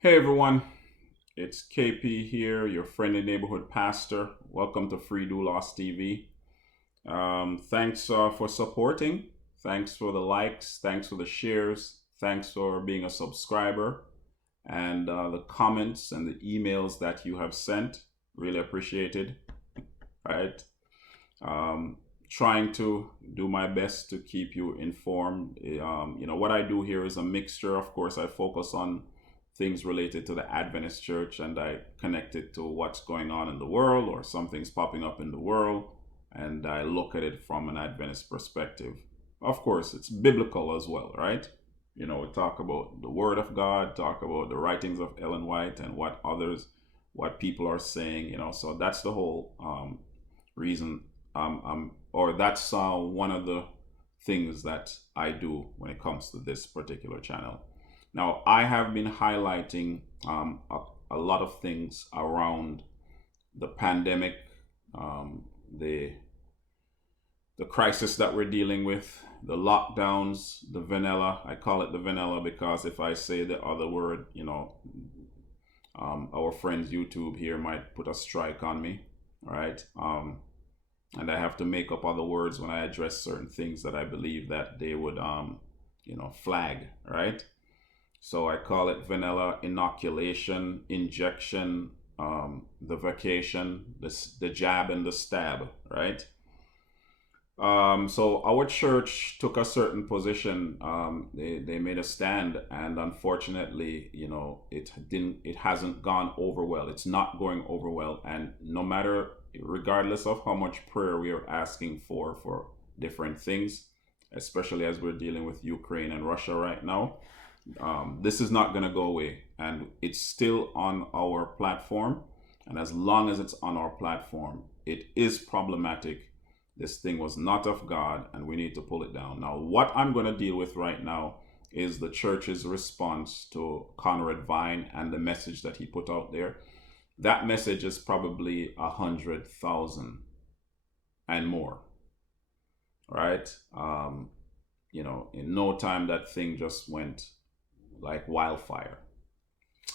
Hey everyone, it's KP here, your friendly neighborhood pastor. Welcome to Free Do Loss TV. Thanks for supporting. Thanks for the likes. Thanks for the shares. Thanks for being a subscriber and the comments and the emails that you have sent. Really appreciated. Right. Um, Trying to do my best to keep you informed. What I do here is a mixture. Of course, I focus on things related to the Adventist Church and I connect it to what's going on in the world or something's popping up in the world and I look at it from an Adventist perspective. Of course, it's biblical as well, right? We talk about the Word of God, talk about the writings of Ellen White and what people are saying, so that's the whole reason, or that's one of the things that I do when it comes to this particular channel. Now, I have been highlighting a lot of things around the pandemic, the crisis that we're dealing with, the lockdowns, the vanilla. I call it the vanilla because if I say the other word, our friends YouTube here might put a strike on me, right? And I have to make up other words when I address certain things that I believe that they would, flag, right? So I call it vanilla, inoculation, injection, the vacation, the jab and the stab, right? So our church took a certain position. They made a stand, and unfortunately, it hasn't gone over well. It's not going over well, and no matter, regardless of how much prayer we are asking for different things, especially as we're dealing with Ukraine and Russia right now, this is not going to go away, and it's still on our platform. And as long as it's on our platform, it is problematic. This thing was not of God, and we need to pull it down. Now, what I'm going to deal with right now is the church's response to Conrad Vine and the message that he put out there. That message is probably 100,000 and more, right? In no time, that thing just went like wildfire.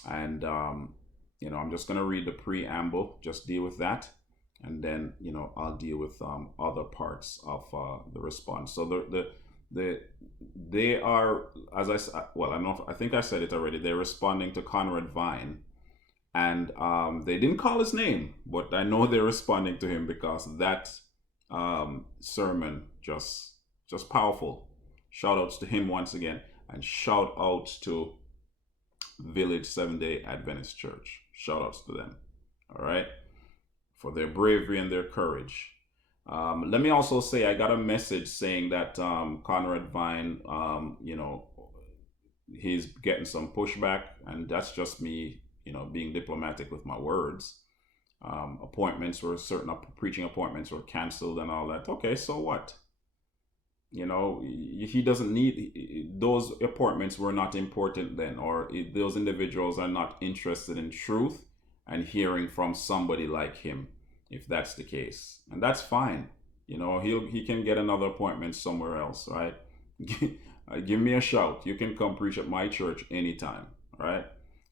And, I'm just going to read the preamble, just deal with that. And then, I'll deal with other parts of the response. So they are, as I said, well, I don't know I think I said it already. They're responding to Conrad Vine. And they didn't call his name, but I know they're responding to him because that sermon just powerful. Shout outs to him once again. And shout outs to Village Seventh-day Adventist Church. Shout outs to them. All right. For their bravery and their courage. Let me also say I got a message saying that Conrad Vine, he's getting some pushback, and that's just me, being diplomatic with my words. Certain preaching appointments were canceled and all that. Okay, so what? He doesn't need those appointments were not important then, or those individuals are not interested in truth and hearing from somebody like him, if that's the case. And that's fine. He can get another appointment somewhere else, right? Give me a shout. You can come preach at my church anytime, right?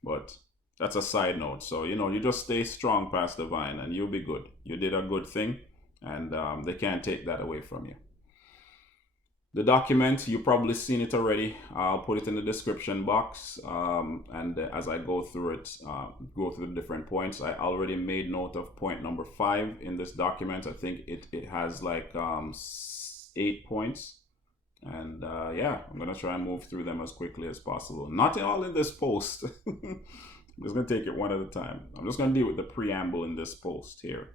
But that's a side note. So, you just stay strong, Pastor Vine, and you'll be good. You did a good thing, and they can't take that away from you. The document, you've probably seen it already. I'll put it in the description box. And as I go through it, go through the different points, I already made note of point number 5 in this document. I think it has like 8 points. And I'm going to try and move through them as quickly as possible. Not all in this post. I'm just going to take it one at a time. I'm just going to deal with the preamble in this post here.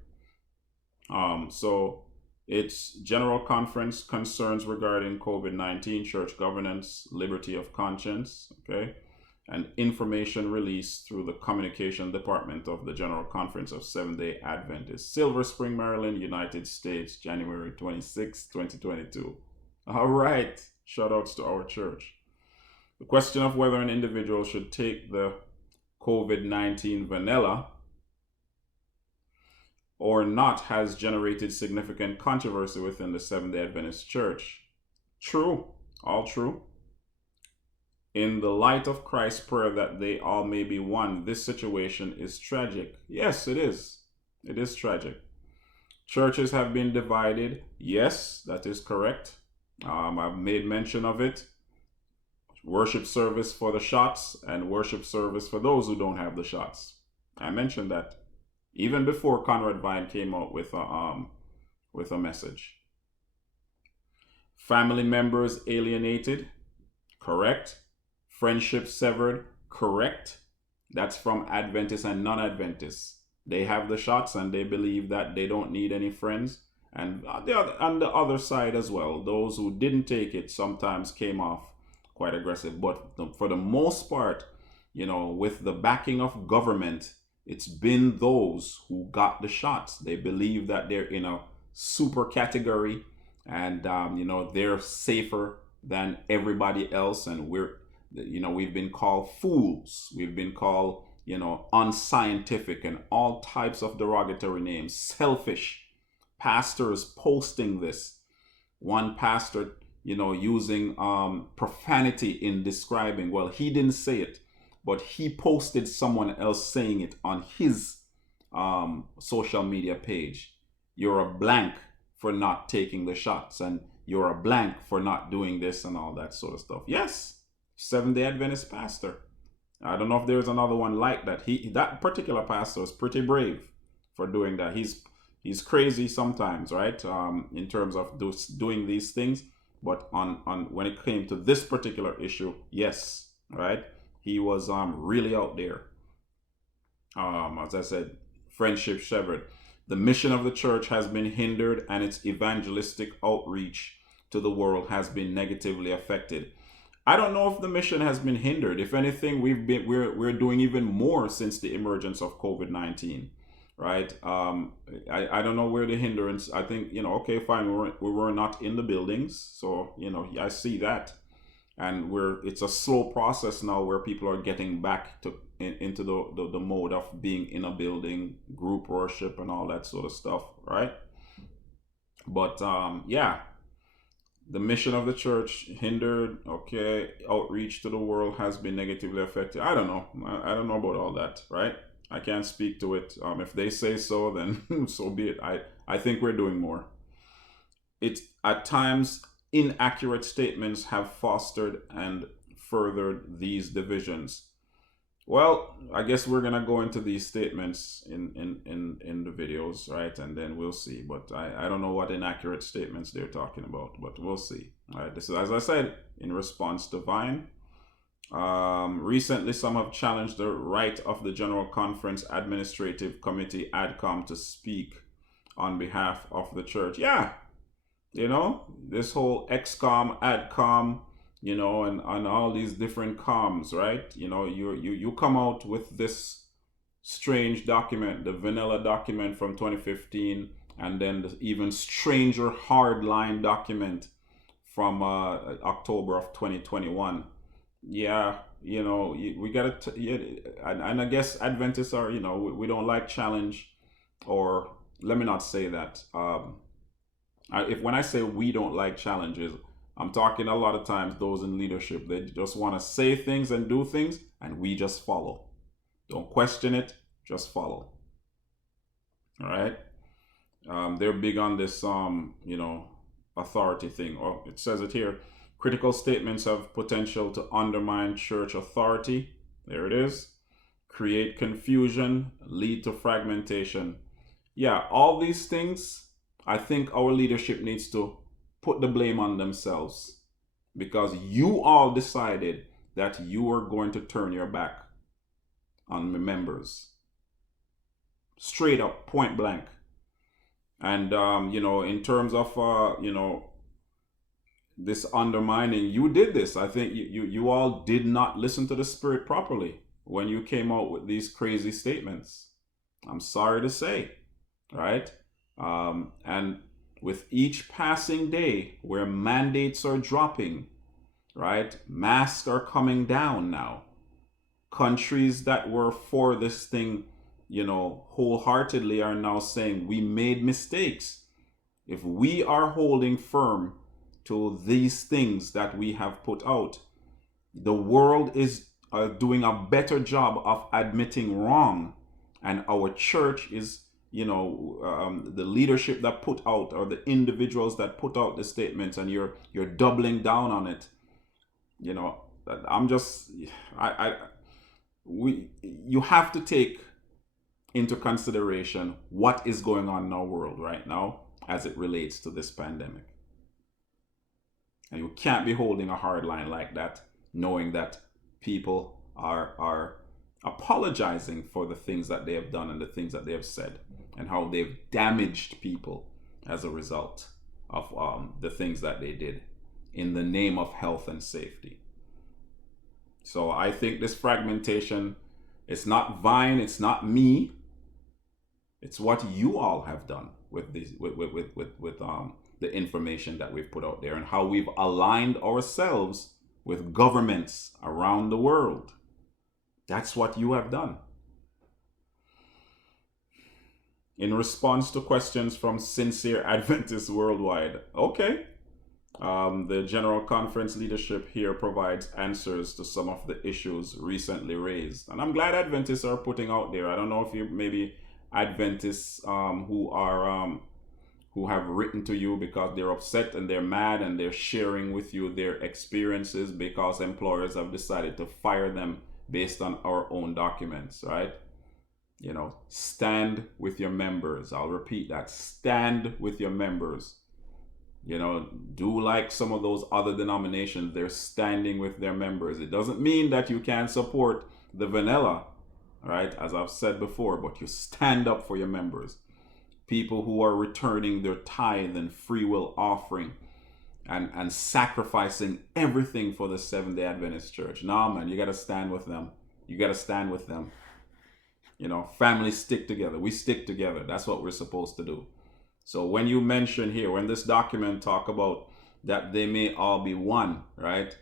So it's General Conference concerns regarding COVID-19, church governance, liberty of conscience, okay, and information released through the Communication Department of the General Conference of Seventh-day Adventist, Silver Spring, Maryland, United States, January 26, 2022. All right, shout outs to our church. The question of whether an individual should take the COVID-19 vanilla or not has generated significant controversy within the Seventh-day Adventist Church. True, all true. in the light of Christ's prayer that they all may be one, this situation is tragic. Yes, it is. It is tragic. Churches have been divided. Yes, that is correct. I've made mention of it. Worship service for the shots and worship service for those who don't have the shots. I mentioned that even before Conrad Vine came out with a message. Family members alienated, correct. Friendship severed, correct. That's from Adventists and non-Adventists. They have the shots and they believe that they don't need any friends. And on the other side as well, those who didn't take it sometimes came off quite aggressive. But for the most part, with the backing of government, it's been those who got the shots. They believe that they're in a super category and, they're safer than everybody else. And we've been called fools. We've been called, unscientific and all types of derogatory names, selfish. Pastors posting this. One pastor, using profanity in describing, well, he didn't say it, but he posted someone else saying it on his social media page. You're a blank for not taking the shots, and you're a blank for not doing this and all that sort of stuff. Yes, Seventh-day Adventist pastor. I don't know if there's another one like that. That particular pastor is pretty brave for doing that. He's crazy sometimes, right? In terms of doing these things, but on when it came to this particular issue, yes, right? He was really out there. As I said, friendship severed. The mission of the church has been hindered, and its evangelistic outreach to the world has been negatively affected. I don't know if the mission has been hindered. If anything, we're doing even more since the emergence of COVID-19, right? I don't know where the hindrance. I think okay, fine. We were not in the buildings, so I see that, and it's a slow process now where people are getting back into the mode of being in a building, group worship, and all that sort of stuff, right? But the mission of the church hindered. Okay, outreach to the world has been negatively affected. I don't know. I don't know about all that, right? I can't speak to it. If they say so, then so be it. I think we're doing more. It's at times inaccurate statements have fostered and furthered these divisions. Well, I guess we're gonna go into these statements in the videos, right? And then we'll see. But I don't know what inaccurate statements they're talking about, but we'll see. All right. This is, as I said, in response to Vine. Recently, some have challenged the right of the General Conference Administrative Committee, ADCOM, to speak on behalf of the church. Yeah, this whole XCOM, ADCOM, and all these different comms, right? You come out with this strange document, the vanilla document from 2015, and then the even stranger hardline document from October of 2021. Yeah, we got to, and I guess Adventists are, we don't like challenge, or let me not say that. When I say we don't like challenges, I'm talking a lot of times those in leadership. They just want to say things and do things, and we just follow. Don't question it, just follow. All right. They're big on this, authority thing. Oh, it says it here. Critical statements have potential to undermine church authority. There it is. Create confusion, lead to fragmentation. Yeah, all these things, I think our leadership needs to put the blame on themselves, because you all decided that you are going to turn your back on the members. Straight up, point blank. And, in terms of, this undermining, you did this. I think you all did not listen to the Spirit properly when you came out with these crazy statements. I'm sorry to say, right? And with each passing day where mandates are dropping, right? Masks are coming down now. Countries that were for this thing, wholeheartedly are now saying we made mistakes. If we are holding firm to these things that we have put out, The world is doing a better job of admitting wrong, and our church is, the leadership that put out, or the individuals that put out the statements, and you're doubling down on it. I'm just, I we you have to take into consideration what is going on in our world right now as it relates to this pandemic. And you can't be holding a hard line like that, knowing that people are apologizing for the things that they have done and the things that they have said, and how they've damaged people as a result of the things that they did in the name of health and safety. So I think this fragmentation, it's not Vine, it's not me, it's what you all have done with these, with the information that we've put out there, and how we've aligned ourselves with governments around the world. That's what you have done. In response to questions from sincere Adventists worldwide, okay, the General Conference leadership here provides answers to some of the issues recently raised. And I'm glad Adventists are putting out there. I don't know if you maybe Adventists who have written to you because they're upset and they're mad, and they're sharing with you their experiences because employers have decided to fire them based on our own documents, right? Stand with your members. I'll repeat that. Stand with your members. Do like some of those other denominations. They're standing with their members. It doesn't mean that you can't support the vanilla, right? As I've said before, but you stand up for your members. People who are returning their tithe and free will offering and sacrificing everything for the Seventh-day Adventist Church. Nah, man, you got to stand with them. You got to stand with them. Families stick together. We stick together. That's what we're supposed to do. So when you mention here, when this document talk about that they may all be one, right?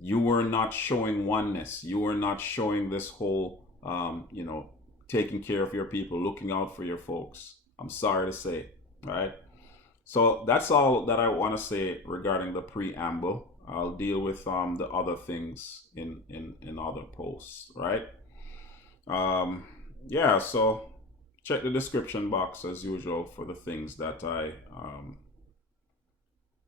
You were not showing oneness. You were not showing this whole, taking care of your people, looking out for your folks. I'm sorry to say, right? So that's all that I want to say regarding the preamble. I'll deal with the other things in other posts, right? So check the description box as usual for the things that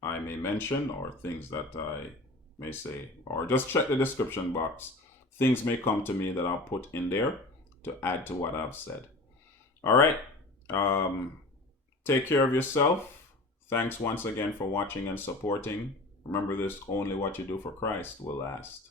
I may mention, or things that I may say, or just check the description box. Things may come to me that I'll put in there to add to what I've said. All right. Take care of yourself. Thanks once again for watching and supporting. Remember this, only what you do for Christ will last.